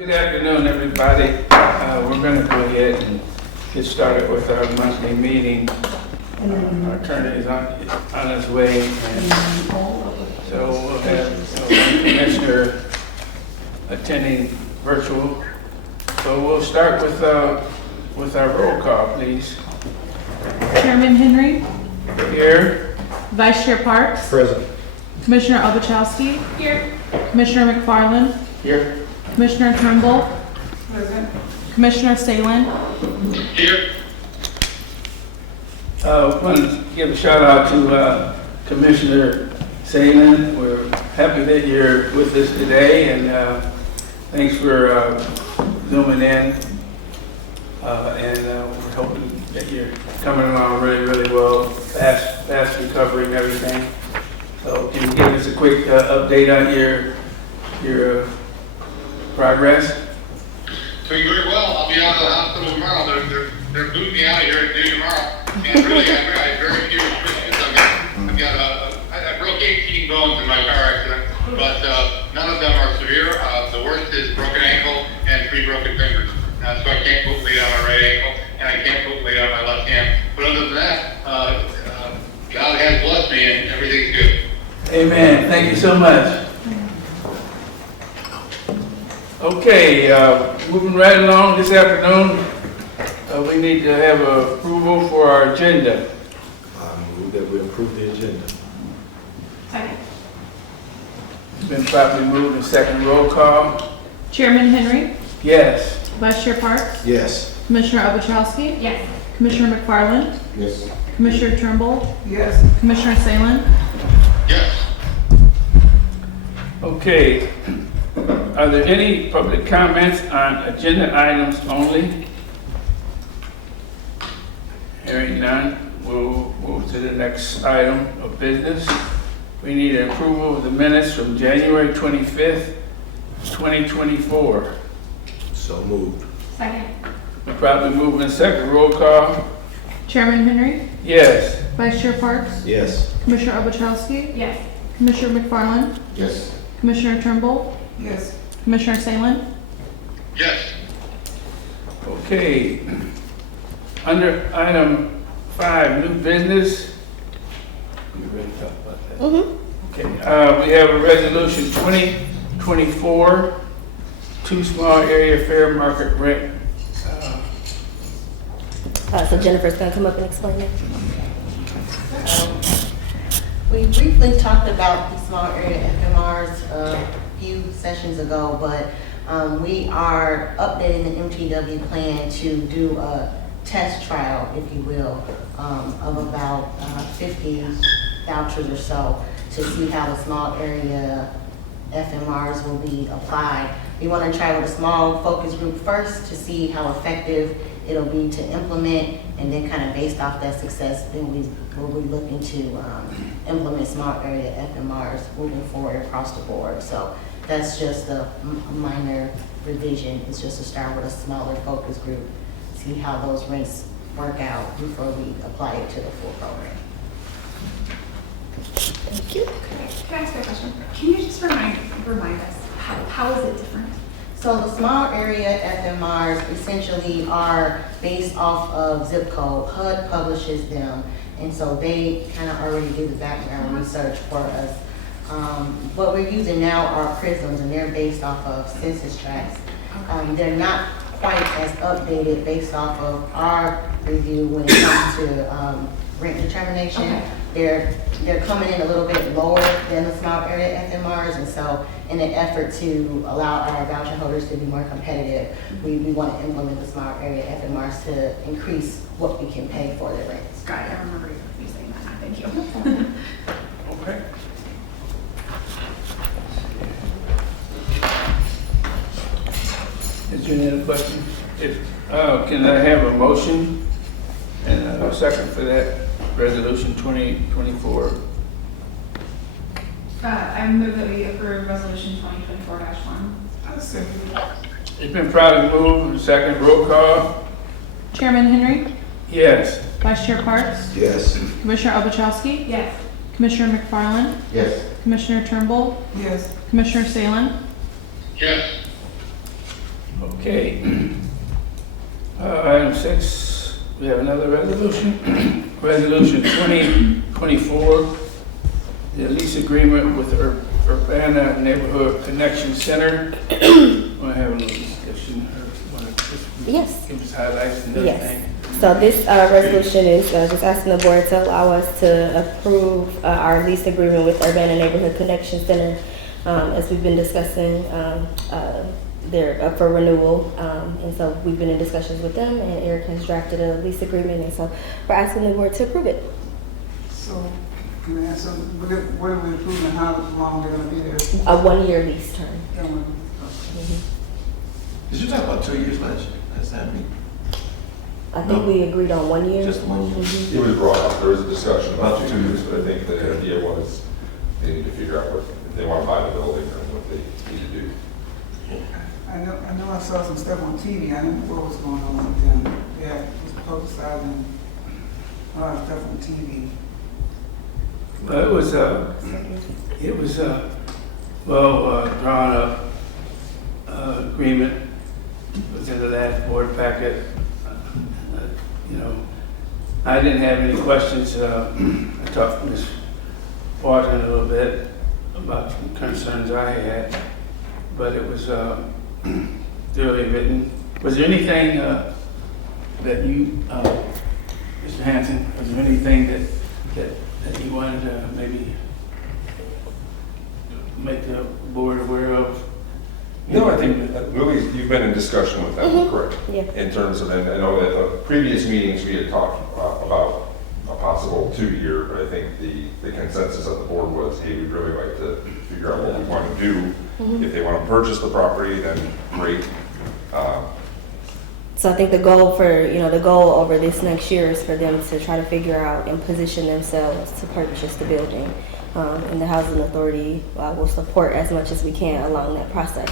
Good afternoon, everybody. We're going to go ahead and get started with our monthly meeting. Our attorney is on his way, and so we'll have one commissioner attending virtual. So we'll start with our roll call, please. Chairman Henry, Here. Vice Chair Parks, Present. Commissioner Obachowski, here. Commissioner McFarland, Here. Commissioner Turnbull, Present. Commissioner Salin. Here. I want to give a shout out to Commissioner Salin. We're happy that you're with us today, and thanks for zooming in. We're hoping that you're coming along really, really well, fast recovery and everything. So can you give us a quick update on your progress? Doing very well. I'll be out of the hospital tomorrow. They're moving me out of here to do tomorrow. And really, I have very few restrictions. I broke 18 bones in my car accident, but none of them are severe. The worst is broken ankle and 3 broken fingers. So I can't put weight on my right ankle, and I can't put weight on my left hand. But other than that, God has blessed me, and everything's good. Amen. Thank you so much. Okay, moving right along this afternoon, we need to have approval for our agenda. I move that we approve the agenda. Second. It's been properly moved and second roll call. Chairman Henry, Yes. Vice Chair Parks, Yes. Commissioner Obachowski, yes. Commissioner McFarland, Yes. Commissioner Turnbull, Yes. Commissioner Salin. Yes. Okay. Are there any public comments on agenda items only? Hearing none, we'll move to the next item of business. We need approval of the minutes from January 25th, 2024. So moved. Second. We probably move in second roll call. Chairman Henry, Yes. Vice Chair Parks, Yes. Commissioner Obachowski, yes. Commissioner McFarland, Yes. Commissioner Turnbull, Yes. Commissioner Salin. Yes. Okay. Under item 5, new business. We already talked about that. Okay. We have a resolution 2024, 2 small area fair market rent. So Jennifer's going to come up and explain it. We briefly talked about the small area FMRs a few sessions ago, but we are updating the MTW plan to do a test trial, if you will, of about 50 vouchers or so to see how the small area FMRs will be applied. We want to try with a small focus group first to see how effective it'll be to implement, and then kind of based off that success, then we'll be looking to implement small area FMRs moving forward across the board. So that's just a minor revision. It's just to start with a smaller focus group, see how those rents work out before we apply it to the full program. Thank you. Can I ask you a question? Can you just remind us, how is it different? So the small area FMRs essentially are based off of zip code. HUD publishes them, and so they kind of already do the background research for us. What we're using now are prisms, and they're based off of census tracts. They're not quite as updated based off of our review when it comes to rent determination. Okay. They're coming in a little bit lower than the small area FMRs, and so in an effort to allow our voucher holders to be more competitive, we want to implement the small area FMRs to increase what we can pay for their rents. Got it, I remember you saying that now, thank you. Okay. Is there any other questions? Can I have a motion and a second for that resolution 2024? I move that we approve resolution 2024-1. It's been probably moved and second roll call. Chairman Henry, Yes. Vice Chair Parks, Yes. Commissioner Obachowski, Yes. Commissioner McFarland, Yes. Commissioner Turnbull, Yes. Commissioner Salin. Yes. Okay. Item 6, we have another resolution. Resolution 2024, the lease agreement with Urbana Neighborhood Connection Center. Want to have a little discussion? Want to just Yes. give us highlights and Yes. everything? So this resolution is just asking the board to allow us to approve our lease agreement with Urbana Neighborhood Connection Center. As we've been discussing, they're up for renewal. And so we've been in discussions with them, and Eric has drafted a lease agreement. And so we're asking the board to approve it. So, can I ask some, what are we approving, how long they're gonna be there? A 1-year lease term. Did you talk about 2 years last year? That's that mean? I think we agreed on 1 year. Just 1 year? Mhm. It was brought up, there was a discussion about 2 years, but I think the idea was they need to figure out what, if they want to buy the building or what they need to do. I know I saw some stuff on TV, I didn't know what was going on with them. Yeah, it was publicizing a lot of stuff on TV. Well, it was well drawn up agreement. It was in the last board packet. You know, I didn't have any questions. I talked to Ms. Barton a little bit about some concerns I had, but it was thoroughly written. Was there anything that you, Mr. Hanson, was there anything that you wanted to maybe make the board aware of? No, I think, Louis, you've been in discussion with them, correct? Yeah. In terms of, and I know that the previous meetings, we had talked about a possible 2-year, but I think the consensus of the board was, hey, we'd really like to figure out what we want to do. If they want to purchase the property, then great. So I think the goal over this next year is for them to try to figure out and position themselves to purchase the building. And the Housing Authority will support as much as we can along that process.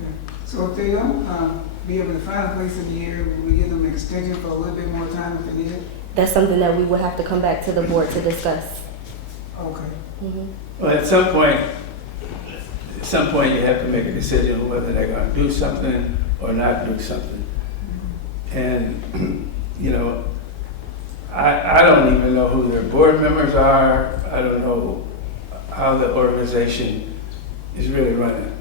Yeah. So if they don't be able to find a place in the year, will we give them an extension for a little bit more time if they need it? That's something that we would have to come back to the board to discuss. Okay. Well, at some point you have to make a decision on whether they're going to do something or not do something. And, you know, I don't even know who their board members are. I don't know how the organization is really running.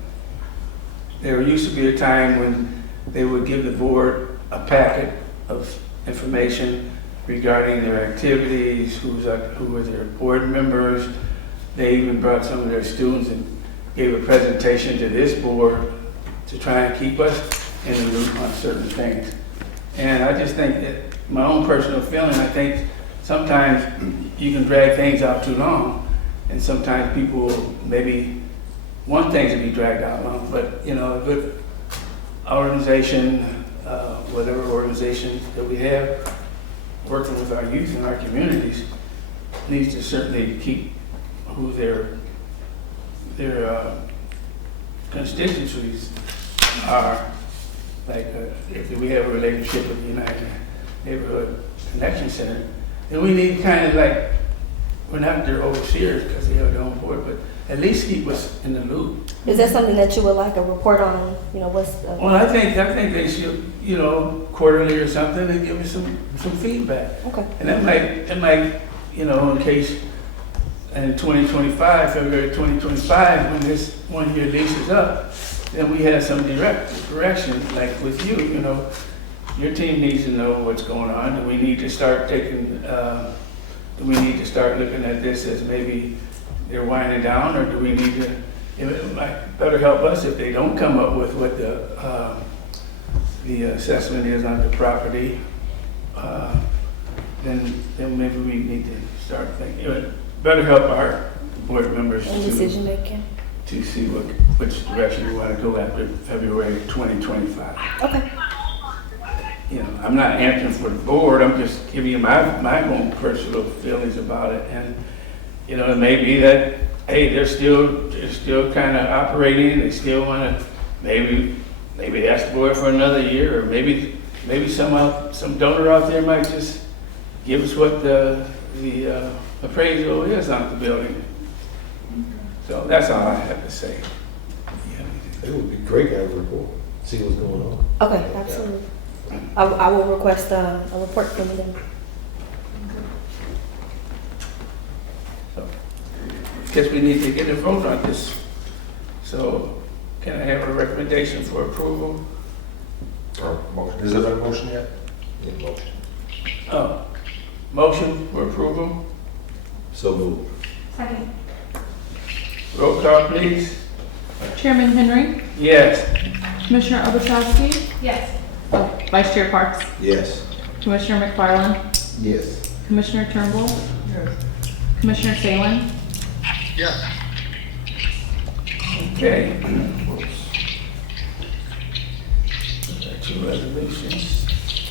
There used to be a time when they would give the board a packet of information regarding their activities, who were their board members. They even brought some of their students and gave a presentation to this board to try and keep us in the loop on certain things. And I just think that, my own personal feeling, I think sometimes you can drag things out too long, and sometimes people maybe want things to be dragged out long, but you know, a good organization, whatever organization that we have, working with our youth and our communities, needs to certainly keep who their constituencies are. Like if we have a relationship with the United Neighborhood Connection Center, then we need kind of like, we're not their overseers because they have their own board, but at least keep us in the loop. Is that something that you would like a report on? You know, what's Well, I think they should, you know, quarterly or something, and give us some feedback. okay. And that might, you know, in case in 2025, February 2025, when this 1-year lease is up, then we have some direction, like with you, you know, your team needs to know what's going on. Do we need to start looking at this as maybe they're winding down, or do we need to, it might better help us if they don't come up with what the assessment is on the property, then maybe we need to start thinking, it would better help our board members And decision making. to see which direction we want to go after February 2025. Okay. You know, I'm not answering for the board, I'm just giving you my own personal feelings about it. And, you know, it may be that, hey, they're still kind of operating, they still want to, maybe ask the board for another year, or maybe some donor out there might just give us what the appraisal is on the building. So that's all I have to say. It would be great to have a report. see what's going on. Okay, absolutely. I will request a report from them. Guess we need to get a vote on this. So can I have a recommendation for approval? Or motion, is there a motion yet? Need a motion. Oh, motion for approval? So moved. Second. Roll call, please. Chairman Henry, Yes. Commissioner Obuchowski, Yes. Vice Chair Parks, Yes. Commissioner McFarland, Yes. Commissioner Turnbull, Yes. Commissioner Salin, Yes. Okay. Two resolutions.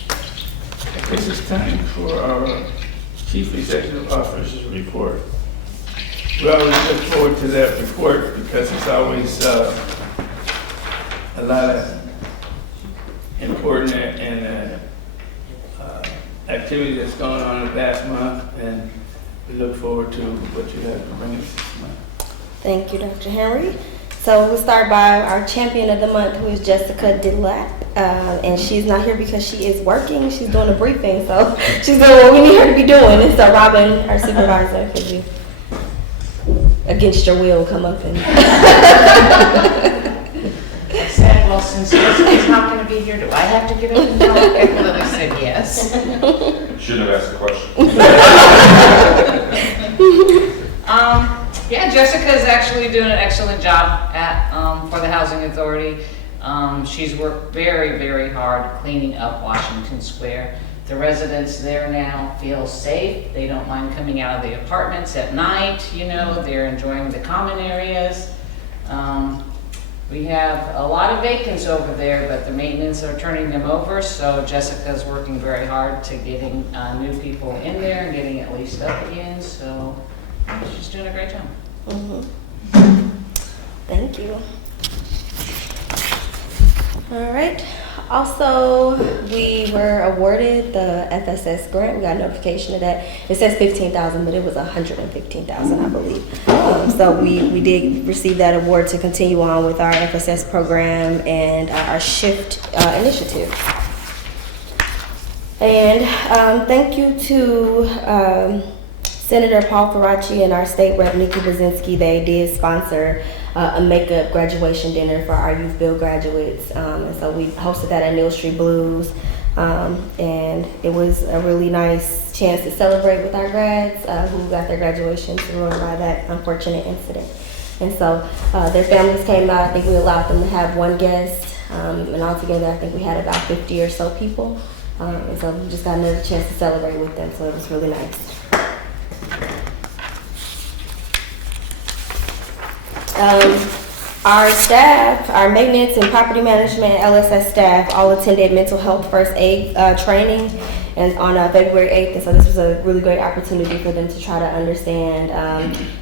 I guess it's time for our Chief Executive Officer's report. We always look forward to that report because it's always a lot of important and activity that's going on in that month, and we look forward to what you have to bring us this month. Thank you, Dr. Henry. So we'll start by our champion of the month, who is Jessica Delap. And she's not here because she is working. She's doing a briefing, so she's doing what we need her to be doing. And so Robin, our supervisor, could you, against your will, come up and... I said, well, since Jessica's not going to be here, do I have to give it a no? And I said yes. Shouldn't have asked the question. Yeah, Jessica's actually doing an excellent job at for the Housing Authority. She's worked very, very hard cleaning up Washington Square. The residents there now feel safe. They don't mind coming out of the apartments at night, you know, they're enjoying the common areas. We have a lot of vacants over there, but the maintenance are turning them over, so Jessica's working very hard to getting new people in there and getting it leased up again, so she's doing a great job. Thank you. All right. Also, we were awarded the FSS grant. We got a notification of that. It says $15,000, but it was $115,000, I believe. So we did receive that award to continue on with our FSS program and our SHIFT initiative. And thank you to Senator Paul Faraci and our state rep Nikki Brzezinski. They did sponsor a makeup graduation dinner for our youth build graduates, and so we hosted that at Neal Street Blues, and it was a really nice chance to celebrate with our grads who got their graduations ruined by that unfortunate incident. And so their families came out. I think we allowed them to have one guest, and altogether I think we had about 50 or so people, and so we just got another chance to celebrate with them, so it was really nice. Our staff, our maintenance and property management LSS staff all attended mental health first aid training and on February 8th, and so this was a really great opportunity for them to try to understand,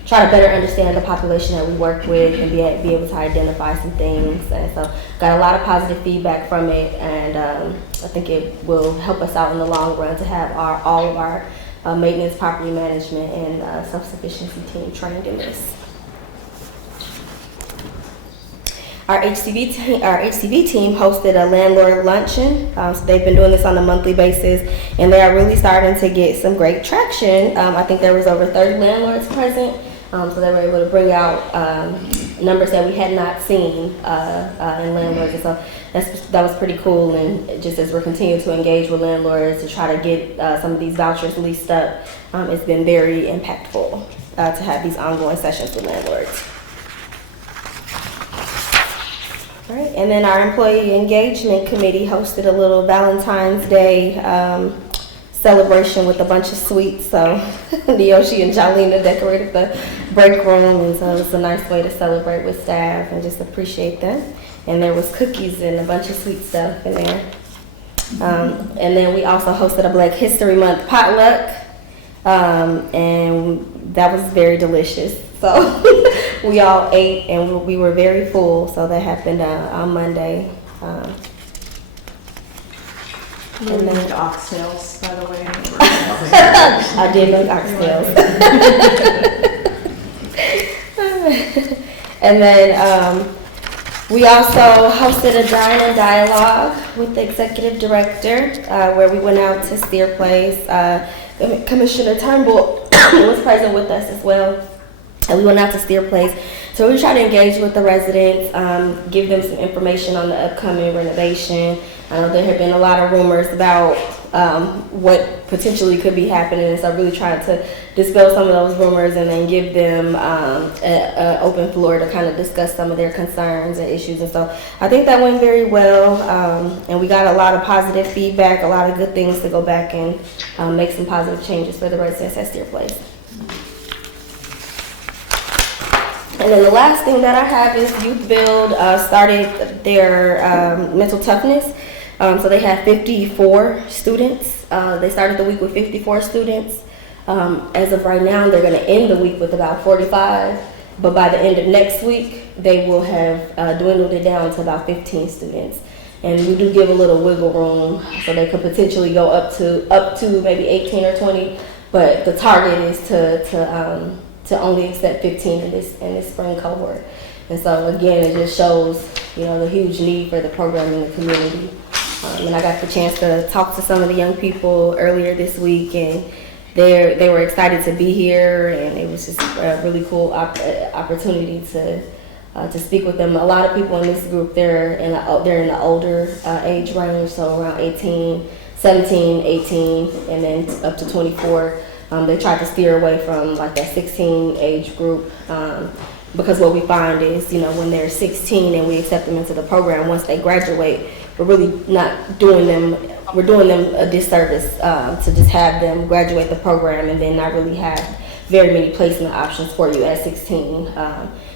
try to better understand the population that we work with and be able to identify some things. And so got a lot of positive feedback from it, and I think it will help us out in the long run to have all of our maintenance, property management, and self-sufficiency team trained in this. Our HCV team hosted a landlord luncheon. So they've been doing this on a monthly basis, and they are really starting to get some great traction. I think there was over 30 landlords present, so they were able to bring out numbers that we had not seen in landlords. And so that was pretty cool. And just as we're continuing to engage with landlords to try to get some of these vouchers leased up, it's been very impactful to have these ongoing sessions with landlords. All right, and then our employee engagement committee hosted a little Valentine's Day celebration with a bunch of sweets. So Neoshi and Jalina decorated the break room, and so it was a nice way to celebrate with staff and just appreciate them. And there was cookies and a bunch of sweet stuff in there. And then we also hosted a Black History Month potluck, and that was very delicious. So we all ate, and we were very full. So that happened on Monday. You And then- made oxtails, by the way. I did make oxtails. And then We also hosted a dine and dialogue with the executive director, where we went out to Steer Place. Commissioner Turnbull was present with us as well. And we went out to Steer Place. So we tried to engage with the residents, give them some information on the upcoming renovation. I know there have been a lot of rumors about what potentially could be happening, so I really tried to dispel some of those rumors and then give them an open floor to kind of discuss some of their concerns and issues. And so I think that went very well, and we got a lot of positive feedback, a lot of good things to go back and make some positive changes for the residents at Steer Place. And then the last thing that I have is Youth Build started their mental toughness. So they have 54 students. They started the week with 54 students. As of right now, they're going to end the week with about 45. But by the end of next week, they will have dwindled it down to about 15 students. And we do give a little wiggle room, so they could potentially go up to maybe 18 or 20. But the target is to only accept 15 in this spring cohort. And so again, it just shows, the huge need for the program in the community. And I got the chance to talk to some of the young people earlier this week, and they were excited to be here, and it was just a really cool opportunity to speak with them. A lot of people in this group, they're in the older age range, so around 17, 18, and then up to 24. They tried to steer away from like that 16 age group, because what we find is, when they're 16 and we accept them into the program, once they graduate, we're really not doing them, we're doing them a disservice to just have them graduate the program and then not really have very many placement options for you at 16.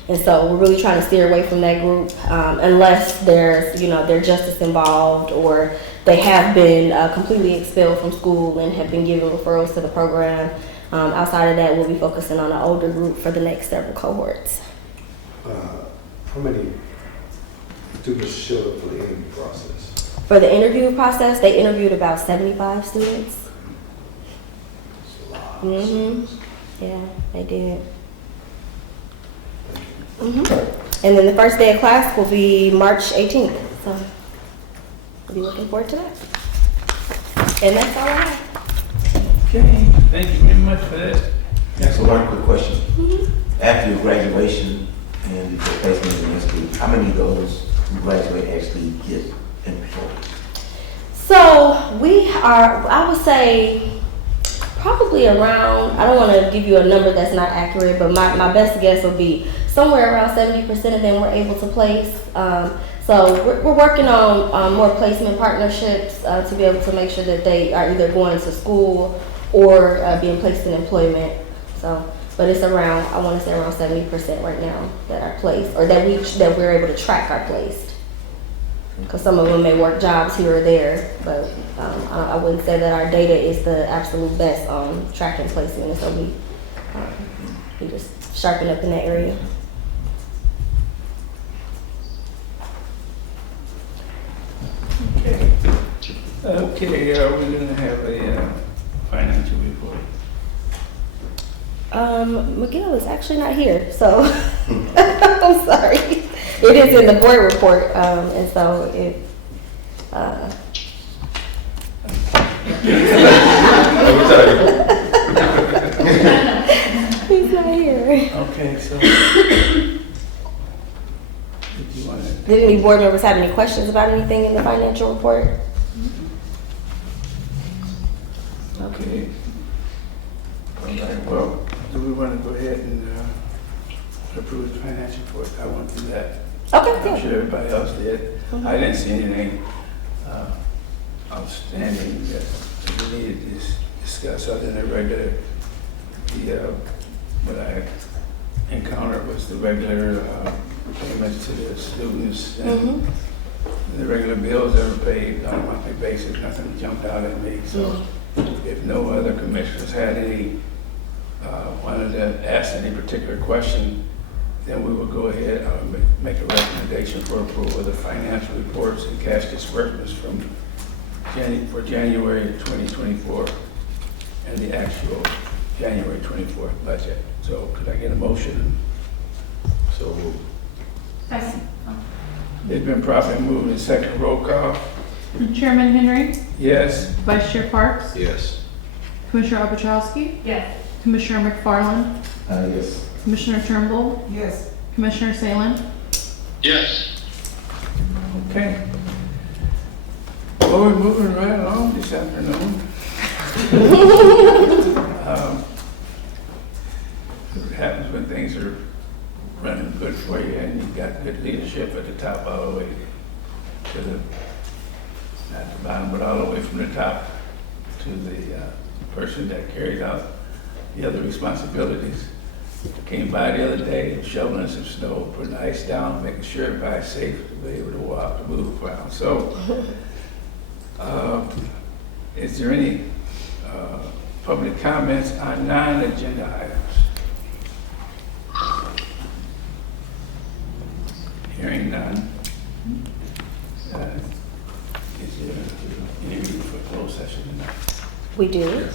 And so we're really trying to steer away from that group, unless there's, they're justice involved, or they have been completely expelled from school and have been given referrals to the program. Outside of that, we'll be focusing on an older group for the next several cohorts. How many students showed up for the interview process? For the interview process, they interviewed about 75 students. Yeah, they did. And then the first day of class will be March 18th. So we'll be looking forward to that. And that's all I have. Okay, thank you very much for that. Next, one quick question. After your graduation and your placement in the institute, how many of those who graduate actually get employed? So we are, I would say, probably around, I don't want to give you a number that's not accurate, but my best guess would be somewhere around 70% of them we're able to place. So we're working on more placement partnerships to be able to make sure that they are either going to school or being placed in employment. So, but it's around, I want to say around 70% right now that are placed, or that we're able to track are placed. Because some of them may work jobs here or there, but I wouldn't say that our data is the absolute best on tracking placement, and so we just sharpen up in that area. Okay, we're gonna have a financial report. Miguel is actually not here, so I'm sorry. It is in the board report, and so it. He's not here. Okay, so. Did any board members have any questions about anything in the financial report? Okay. All right, well, do we want to go ahead and approve the financial report? I went through that. Okay, I'm good. sure everybody else did. I didn't see anything outstanding that we needed to discuss other than the regular, what I encountered was the regular payments to the students and the regular bills that were paid on a monthly basis. Nothing jumped out at me. So if no other commissioners had any, wanted to ask any particular question, then we will go ahead and make a recommendation for approval of the financial reports and cash disbursements for January 2024 and the actual January 24 budget. So could I get a motion? So moved. It's been properly moved and second. Roll call. Chairman Henry. Yes. Vice Chair Parks. Yes. Commissioner Obuchowski. Yes. Commissioner McFarland. Yes. Commissioner Turnbull. Yes. Commissioner Salin. Yes. Okay. Well, we're moving right along this afternoon. It happens when things are running good for you and you've got good leadership at the top all the way to the, not the bottom, but all the way from the top to the person that carries out the other responsibilities. Came by the other day, shoveling some snow, putting ice down, making sure everybody's safe to be able to walk, to move around. So, is there any public comments on non-agenda items? Hearing none. Is there any need for closed session tonight? We do.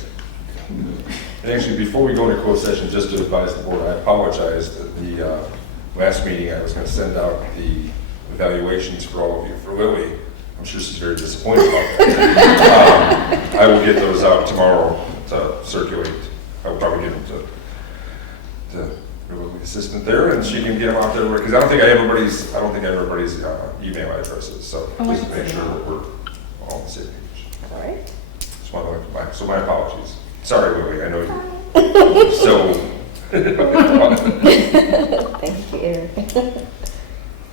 And actually, before we go into closed session, just to advise the board, I apologize that the last meeting, I was going to send out the evaluations for all of you. For Lily, I'm sure she's very disappointed about that. I will get those out tomorrow to circulate. I will probably get them to the Lily assistant there, and she can get them out there, because I don't think I have everybody's email addresses, so just to make sure that we're all on the same page. All right. Just want to look back, so my apologies. Sorry, Lily, I know you. So. Thank you.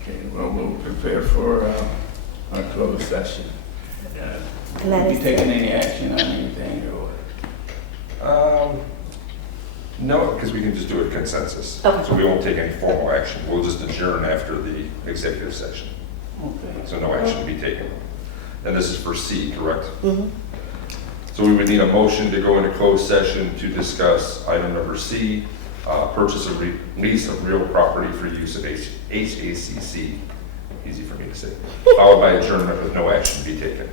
Okay, well, we'll prepare for our closed session. And that Will you is taking it. any action on anything or what? No, because we can just do a consensus. Okay. So we won't take any formal action. We'll just adjourn after the executive session. Okay. So no action to be taken. And this is for C, correct? Mhm. So we would need a motion to go into closed session to discuss item number C, purchase of lease of real property for use of HACC, easy for me to say, followed by adjournment with no action to be taken.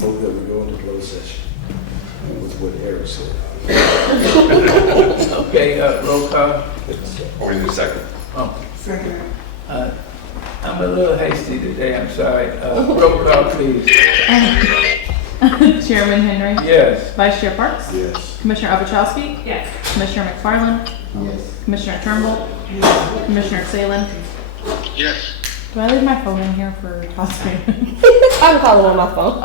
Move that we go into closed session. With what Eric said. Okay, roll call. Or in a second. Oh, Second. I'm a little hasty today, I'm sorry. Roll call, please. Chairman Henry. Yes. Vice Chair Parks. Yes. Commissioner Obuchowski. Yes. Commissioner McFarland. Yes. Commissioner Turnbull. Commissioner Salin. Yes. Do I leave my phone in here for tossing? I'm calling on my phone.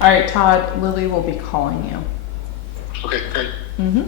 All right, Todd, Lily will be calling you. Okay, great. Mm-hmm.